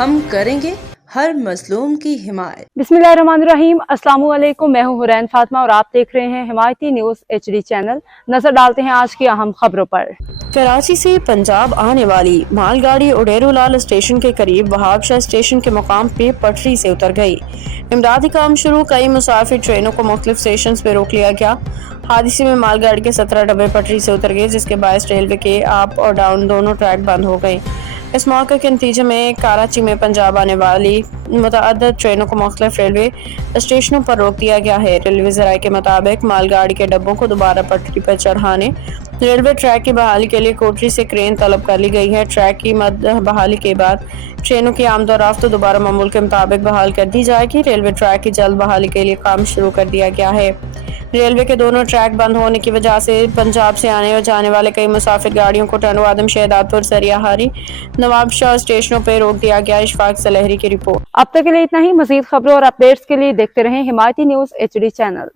हम करेंगे हर मजलूम की हिमायत। बिस्मिल्लाहिर्रहमानिर्रहीम। अस्सलाम वालेकुम। मैं हूँ हुरैन फातिमा और आप देख रहे हैं हिमायती न्यूज HD चैनल। नजर डालते हैं आज की अहम खबरों पर। कराची से पंजाब आने वाली मालगाड़ी उडेरुलाल स्टेशन के करीब वहाब शाह स्टेशन के मुकाम पे पटरी से उतर गई। इमदादी काम शुरू, कई मुसाफिर ट्रेनों को मुख्तलिफ स्टेशन पे रोक लिया गया। हादसे में मालगाड़ी के 17 डब्बे पटरी से उतर गए, जिसके बायस रेलवे के अप और डाउन दोनों ट्रैक बंद हो गए। इस मौके के नतीजे में कराची में पंजाब आने वाली मुतअद्दिद ट्रेनों को मुख्तलिफ रेलवे स्टेशनों पर रोक दिया गया है। रेलवे ज़राए के मुताबिक मालगाड़ी के डब्बों को दोबारा पटरी पर चढ़ाने रेलवे ट्रैक की बहाली के लिए कोटरी से क्रेन तलब कर ली गई है। ट्रैक की बहाली के बाद ट्रेनों की आमद और रफ्त दोबारा मामूल के मुताबिक बहाल कर दी जाएगी। रेलवे ट्रैक की जल्द बहाली के लिए काम शुरू कर दिया गया है। रेलवे के दोनों ट्रैक बंद होने की वजह से पंजाब से आने और जाने वाले कई मुसाफिर गाड़ियों को टंडो आदम, शहदादपुर, सरियाहारी, नवाब शाह स्टेशनों पर रोक दिया गया। इशफाक सलहरी की रिपोर्ट। अब तक के लिए इतना ही। मजीद खबरों और अपडेट्स के लिए देखते रहें हिमायती न्यूज HD चैनल।